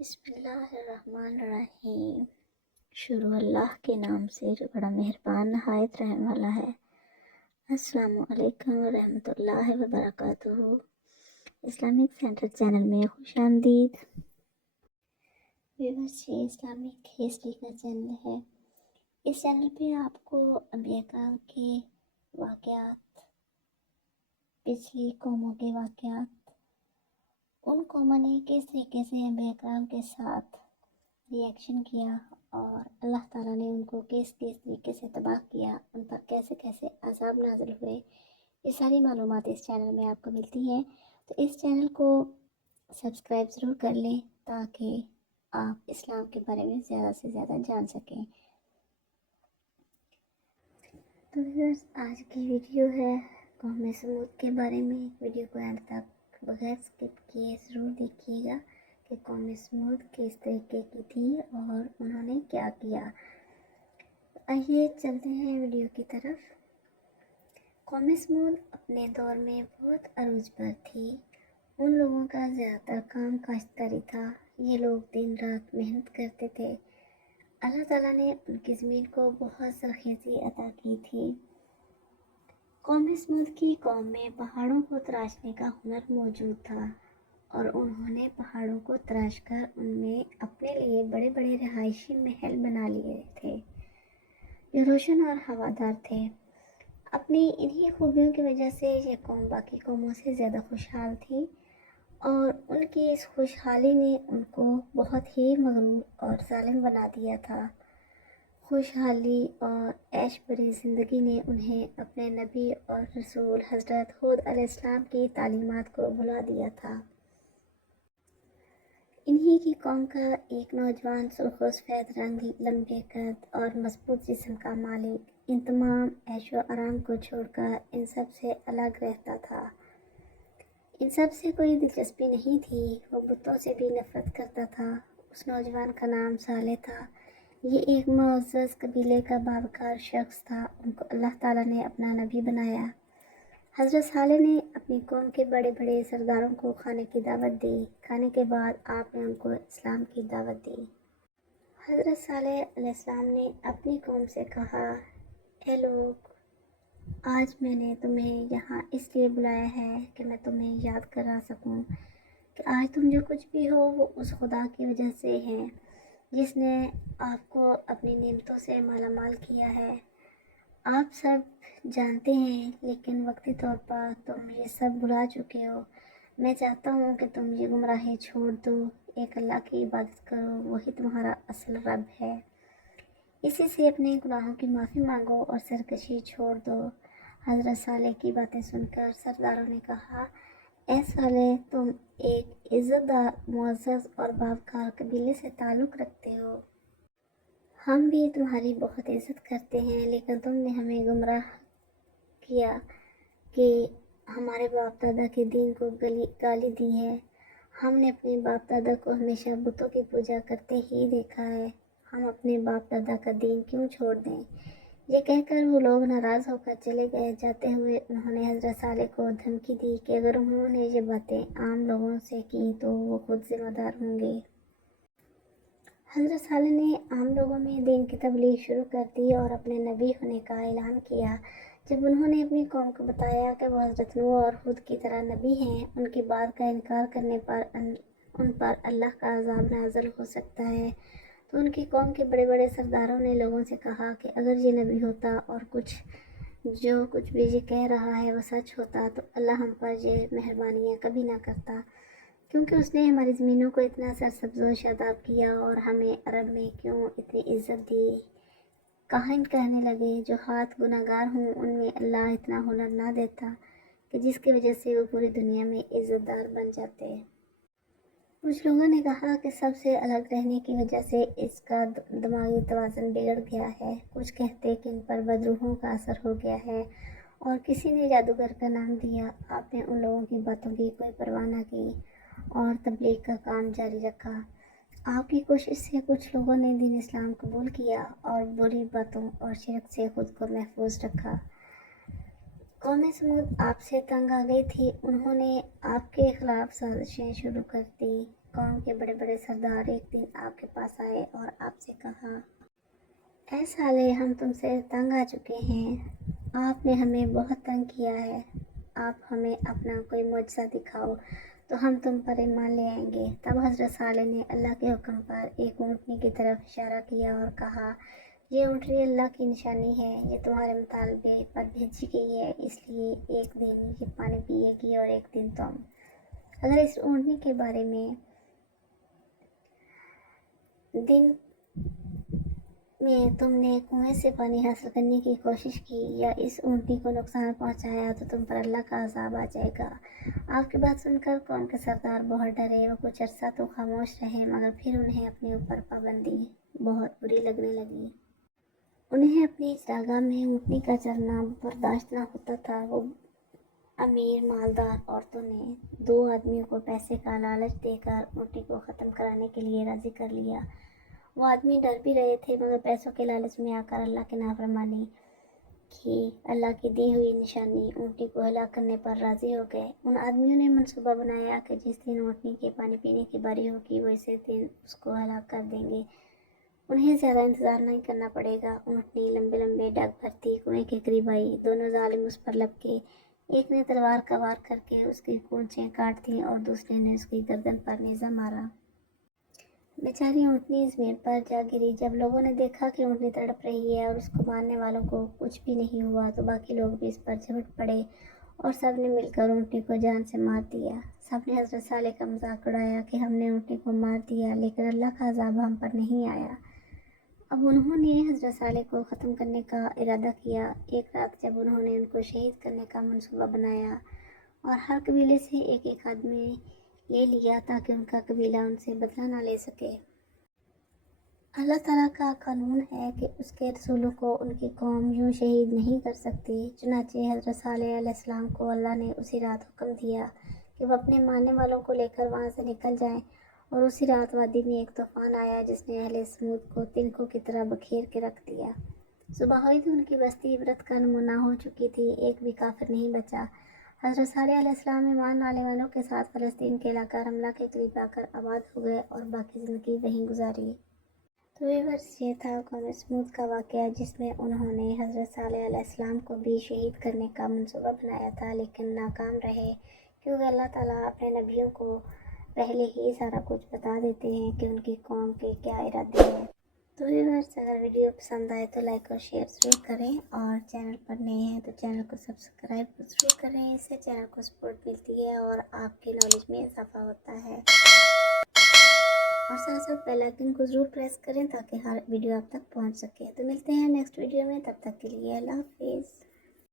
بسم اللہ الرحمن الرحیم۔ شروع اللہ کے نام سے جو بڑا مہربان نہایت رحم والا ہے۔ السلام علیکم ورحمۃ اللہ وبرکاتہ۔ اسلامک سینٹر چینل میں خوش آمدید۔ ویورز، یہ اسلامک ہسٹری کا چینل ہے۔ اس چینل پہ آپ کو انبیاء کرام کے واقعات، پچھلی قوموں کے واقعات، ان قوموں نے کس طریقے سے انبیاء کرام کے ساتھ ریئیکشن کیا اور اللہ تعالیٰ نے ان کو کس طریقے سے تباہ کیا، ان پر کیسے کیسے عذاب نازل ہوئے، یہ ساری معلومات اس چینل میں آپ کو ملتی ہیں۔ تو اس چینل کو سبسکرائب ضرور کر لیں تاکہ آپ اسلام کے بارے میں زیادہ سے زیادہ جان سکیں۔ تو ویورز، آج کی ویڈیو ہے قوم سمود کے بارے میں۔ ویڈیو کو اینڈ تک بغیر اسکپ کیے ضرور دیکھیے گا کہ قوم سمود کس طریقے کی تھی اور انہوں نے کیا کیا۔ آئیے چلتے ہیں ویڈیو کی طرف۔ قوم سمود اپنے دور میں بہت عروج پر تھی۔ ان لوگوں کا زیادہ تر کام کاشتکاری تھا۔ یہ لوگ دن رات محنت کرتے تھے۔ اللہ تعالیٰ نے ان کی زمین کو بہت سرخیزی عطا کی تھی۔ قوم سمود کی قوم میں پہاڑوں کو تراشنے کا ہنر موجود تھا اور انہوں نے پہاڑوں کو تراش کر ان میں اپنے لیے بڑے بڑے رہائشی محل بنا لیے تھے جو روشن اور ہوادار تھے۔ اپنی انہی خوبیوں کی وجہ سے یہ قوم باقی قوموں سے زیادہ خوشحال تھی اور ان کی اس خوشحالی نے ان کو بہت ہی مغرور اور ظالم بنا دیا تھا۔ خوشحالی اور عیش بری زندگی نے انہیں اپنے نبی اور رسول حضرت ہود علیہ السلام کی تعلیمات کو بھلا دیا تھا۔ انہی کی قوم کا ایک نوجوان سرخ و سفید رنگ، لمبے قد اور مضبوط جسم کا مالک ان تمام عیش و آرام کو چھوڑ کر ان سب سے الگ رہتا تھا۔ ان سب سے کوئی دلچسپی نہیں تھی، وہ بتوں سے بھی نفرت کرتا تھا۔ اس نوجوان کا نام صالح تھا۔ یہ ایک معزز قبیلے کا باوقار شخص تھا۔ ان کو اللہ تعالیٰ نے اپنا نبی بنایا۔ حضرت صالح نے اپنی قوم کے بڑے بڑے سرداروں کو کھانے کی دعوت دی۔ کھانے کے بعد آپ نے ان کو اسلام کی دعوت دی۔ حضرت صالح علیہ السلام نے اپنی قوم سے کہا، اے لوگ، آج میں نے تمہیں یہاں اس لیے بلایا ہے کہ میں تمہیں یاد کرا سکوں کہ آج تم جو کچھ بھی ہو وہ اس خدا کی وجہ سے ہے جس نے آپ کو اپنی نعمتوں سے مالا مال کیا ہے۔ آپ سب جانتے ہیں لیکن وقتی طور پر تم یہ سب بھلا چکے ہو۔ میں چاہتا ہوں کہ تم یہ گمراہی چھوڑ دو، ایک اللہ کی عبادت کرو، وہی تمہارا اصل رب ہے۔ اسی سے اپنے گناہوں کی معافی مانگو اور سرکشی چھوڑ دو۔ حضرت صالح کی باتیں سن کر سرداروں نے کہا، اے صالح، تم ایک عزت دار، معزز اور باوقار قبیلے سے تعلق رکھتے ہو۔ ہم بھی تمہاری بہت عزت کرتے ہیں، لیکن تم نے ہمیں گمراہ کیا کہ ہمارے باپ دادا کے دین کو گالی دی ہے۔ ہم نے اپنے باپ دادا کو ہمیشہ بتوں کی پوجا کرتے ہی دیکھا ہے۔ ہم اپنے باپ دادا کا دین کیوں چھوڑ دیں؟ یہ کہہ کر وہ لوگ ناراض ہو کر چلے گئے۔ جاتے ہوئے انہوں نے حضرت صالح کو دھمکی دی کہ اگر انہوں نے یہ باتیں عام لوگوں سے کی تو وہ خود ذمہ دار ہوں گے۔ حضرت صالح نے عام لوگوں میں دین کی تبلیغ شروع کر دی اور اپنے نبی ہونے کا اعلان کیا۔ جب انہوں نے اپنی قوم کو بتایا کہ وہ حضرت نوح اور ہود کی طرح نبی ہیں، ان کی بات کا انکار کرنے پر ان پر اللہ کا عذاب نازل ہو سکتا ہے، تو ان کی قوم کے بڑے بڑے سرداروں نے لوگوں سے کہا کہ اگر یہ نبی ہوتا اور جو کچھ بھی یہ کہہ رہا ہے وہ سچ ہوتا تو اللہ ہم پر یہ مہربانیاں کبھی نہ کرتا، کیونکہ اس نے ہماری زمینوں کو اتنا سرسبز و شاداب کیا اور ہمیں عرب میں کیوں اتنی عزت دی۔ کاہن کہنے لگے، جو ہاتھ گناہ گار ہوں ان میں اللہ اتنا ہنر نہ دیتا کہ جس کی وجہ سے وہ پوری دنیا میں عزت دار بن جاتے۔ کچھ لوگوں نے کہا کہ سب سے الگ رہنے کی وجہ سے اس کا دماغی توازن بگڑ گیا ہے۔ کچھ کہتے کہ ان پر بدروحوں کا اثر ہو گیا ہے اور کسی نے جادوگر کا نام دیا۔ آپ نے ان لوگوں کی باتوں کی کوئی پرواہ نہ کی اور تبلیغ کا کام جاری رکھا۔ آپ کی کوشش سے کچھ لوگوں نے دین اسلام قبول کیا اور بری باتوں اور شرک سے خود کو محفوظ رکھا۔ قوم سمود آپ سے تنگ آ گئی تھی، انہوں نے آپ کے خلاف سازشیں شروع کر دی۔ قوم کے بڑے بڑے سردار ایک دن آپ کے پاس آئے اور آپ سے کہا، اے صالح، ہم تم سے تنگ آ چکے ہیں، آپ نے ہمیں بہت تنگ کیا ہے، آپ ہمیں اپنا کوئی معجزہ دکھاؤ تو ہم تم پر ایمان لے آئیں گے۔ تب حضرت صالح نے اللہ کے حکم پر ایک اونٹنی کی طرف اشارہ کیا اور کہا، یہ اونٹنی اللہ کی نشانی ہے، یہ تمہارے مطالبے پر بھیجی گئی ہے، اس لیے ایک دن یہ پانی پیے گی اور ایک دن تم۔ اگر اس اونٹنی کے بارے میں دن میں تم نے کنویں سے پانی حاصل کرنے کی کوشش کی یا اس اونٹنی کو نقصان پہنچایا تو تم پر اللہ کا عذاب آ جائے گا۔ آپ کی بات سن کر قوم کے سردار بہت ڈرے، وہ کچھ عرصہ تو خاموش رہے مگر پھر انہیں اپنے اوپر پابندی بہت بری لگنے لگی۔ انہیں اپنی چراگاہ میں اونٹنی کا چرنا برداشت نہ ہوتا تھا۔ وہ امیر مالدار عورتوں نے 2 آدمیوں کو پیسے کا لالچ دے کر اونٹنی کو ختم کرانے کے لیے راضی کر لیا۔ وہ آدمی ڈر بھی رہے تھے مگر پیسوں کے لالچ میں آ کر اللہ کی نافرمانی کی، اللہ کی دی ہوئی نشانی اونٹنی کو ہلاک کرنے پر راضی ہو گئے۔ ان آدمیوں نے منصوبہ بنایا کہ جس دن اونٹنی کے پانی پینے کی باری ہوگی وہ اسی دن اس کو ہلاک کر دیں گے، انہیں زیادہ انتظار نہیں کرنا پڑے گا۔ اونٹنی لمبے لمبے ڈگ بھرتی کنویں کے قریب آئی، دونوں ظالم اس پر لپکے، ایک نے تلوار کا وار کر کے اس کی کونچیں کاٹ دیں اور دوسرے نے اس کی گردن پر نیزہ مارا۔ بیچاری اونٹنی زمین پر جا گری۔ جب لوگوں نے دیکھا کہ اونٹنی تڑپ رہی ہے اور اس کو مارنے والوں کو کچھ بھی نہیں ہوا تو باقی لوگ بھی اس پر جھپٹ پڑے اور سب نے مل کر اونٹنی کو جان سے مار دیا۔ سب نے حضرت صالح کا مذاق اڑایا کہ ہم نے اونٹنی کو مار دیا لیکن اللہ کا عذاب ہم پر نہیں آیا۔ اب انہوں نے حضرت صالح کو ختم کرنے کا ارادہ کیا۔ ایک رات جب انہوں نے ان کو شہید کرنے کا منصوبہ بنایا اور ہر قبیلے سے ایک ایک آدمی لے لیا تاکہ ان کا قبیلہ ان سے بدلہ نہ لے سکے۔ اللہ تعالیٰ کا قانون ہے کہ اس کے رسولوں کو ان کی قوم یوں شہید نہیں کر سکتی۔ چنانچہ حضرت صالح علیہ السلام کو اللہ نے اسی رات حکم دیا کہ وہ اپنے ماننے والوں کو لے کر وہاں سے نکل جائیں، اور اسی رات وادی میں ایک طوفان آیا جس نے اہل سمود کو تنکوں کی طرح بکھیر کے رکھ دیا۔ صبح ہوئی تو ان کی بستی عبرت کا نمونہ ہو چکی تھی، ایک بھی کافر نہیں بچا۔ حضرت صالح علیہ السلام ایمان لانے والوں کے ساتھ فلسطین کے علاقہ رملہ کے قریب آ کر آباد ہو گئے اور باقی زندگی وہیں گزاری۔ تو ویورز، یہ تھا قوم سمود کا واقعہ جس میں انہوں نے حضرت صالح علیہ السلام کو بھی شہید کرنے کا منصوبہ بنایا تھا لیکن ناکام رہے، کیونکہ اللہ تعالیٰ اپنے نبیوں کو پہلے ہی سارا کچھ بتا دیتے ہیں کہ ان کی قوم کے کیا ارادے ہیں۔ تو ویورز، اگر ویڈیو پسند آئے تو لائک اور شیئر ضرور کریں، اور چینل پر نئے ہیں تو چینل کو سبسکرائب ضرور کریں، اس سے چینل کو سپورٹ ملتی ہے اور آپ کی نالج میں اضافہ ہوتا ہے، اور ساتھ ساتھ بیل آئکن کو ضرور پریس کریں تاکہ ہر ویڈیو آپ تک پہنچ سکے۔ تو ملتے ہیں نیکسٹ ویڈیو میں، تب تک کے لیے اللہ حافظ۔